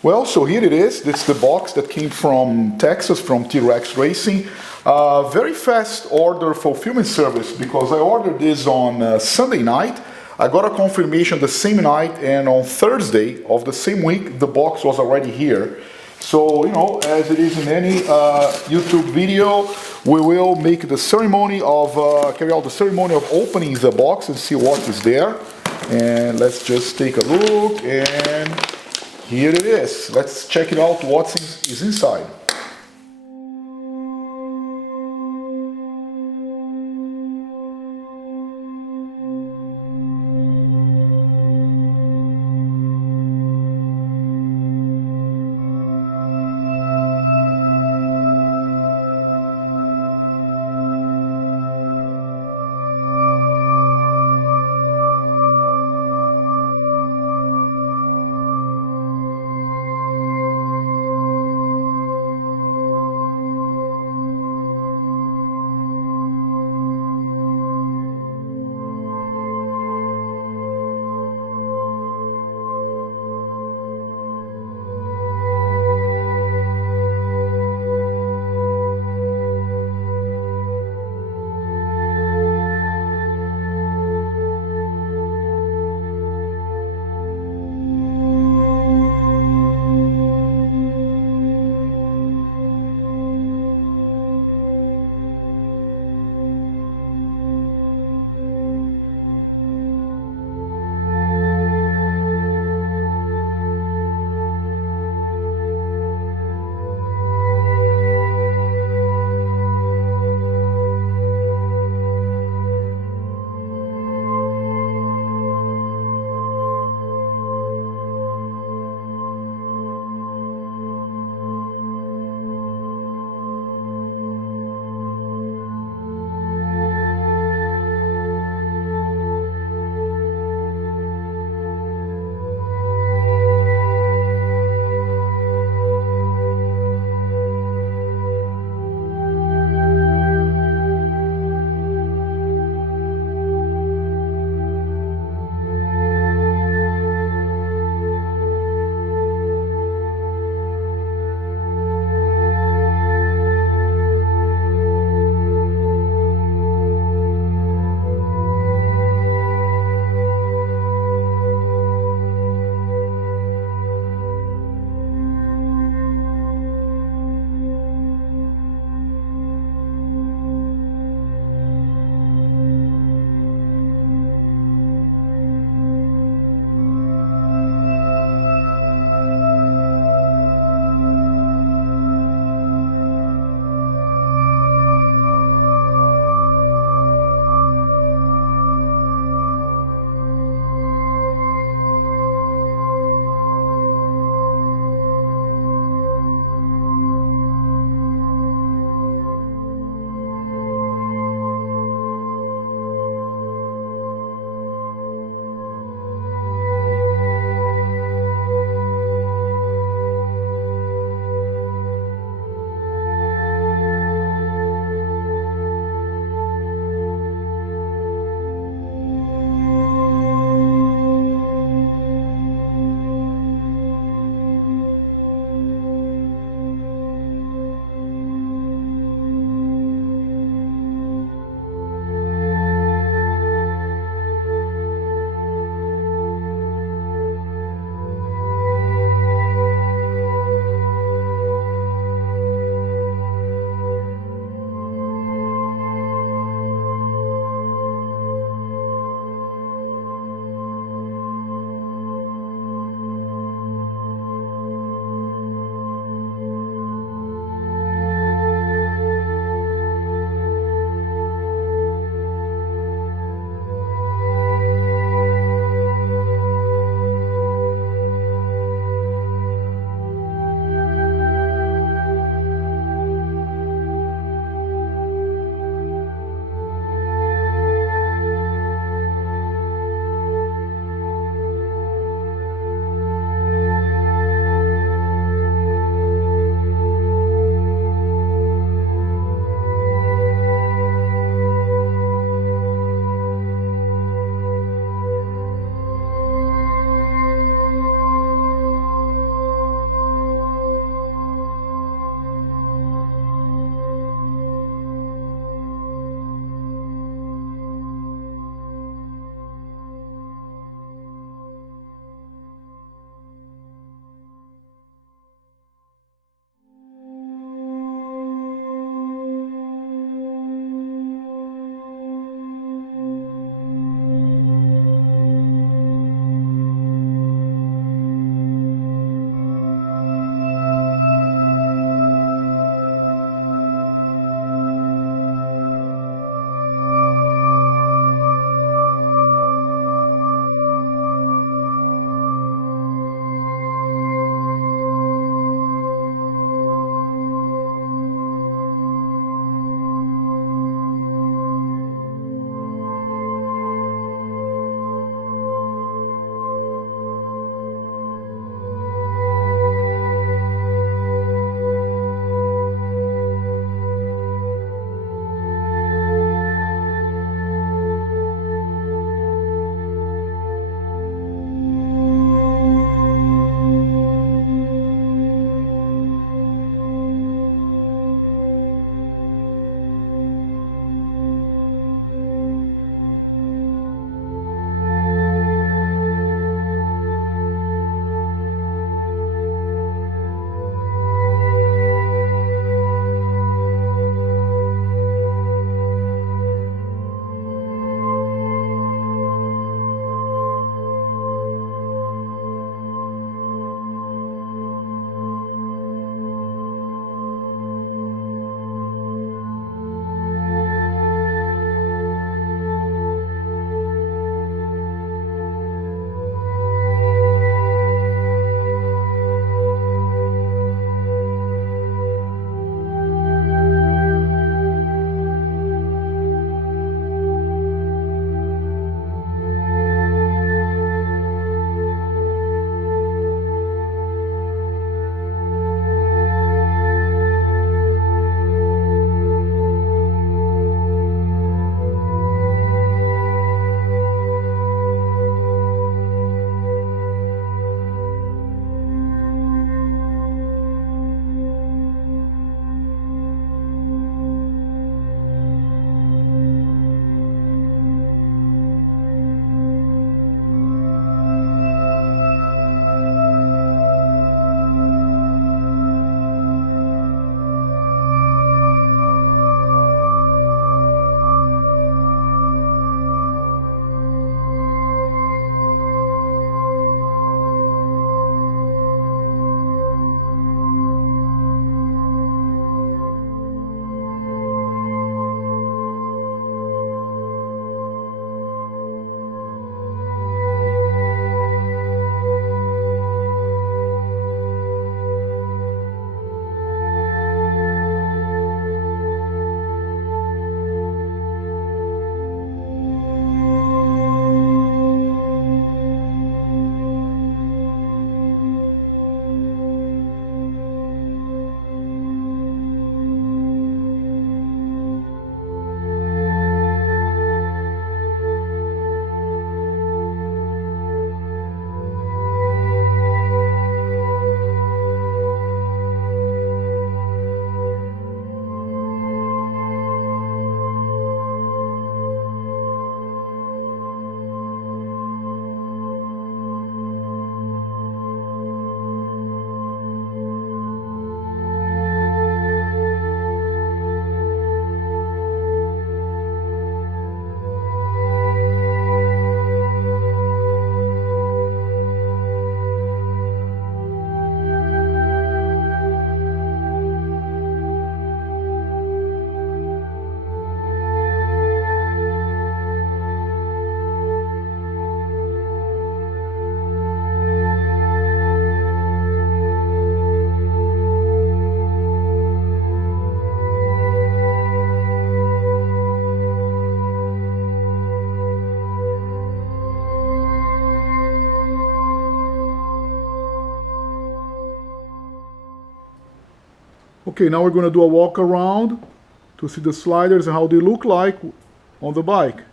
Well, so here it is. This is the box that came from Texas, from T-Rex Racing. Very fast order fulfillment service because I ordered this on Sunday night. I got a confirmation the same night, and on Thursday of the same week, the box was already here. So, you know, as it is in any YouTube video, we will make the ceremony of, carry out the ceremony of opening the box and see what is there. And let's just take a look, and here it is. Let's check it out, what is inside. Okay, now we're going to do a walk around to see the sliders and how they look like on the bike.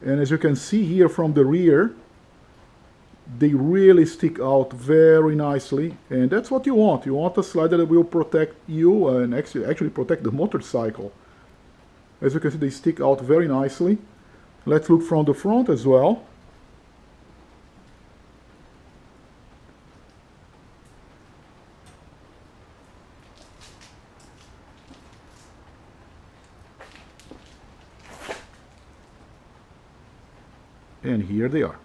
And as you can see here from the rear, they really stick out very nicely, and that's what you want. You want a slider that will protect you and actually protect the motorcycle. As you can see, they stick out very nicely. Let's look from the front as well. And here they are.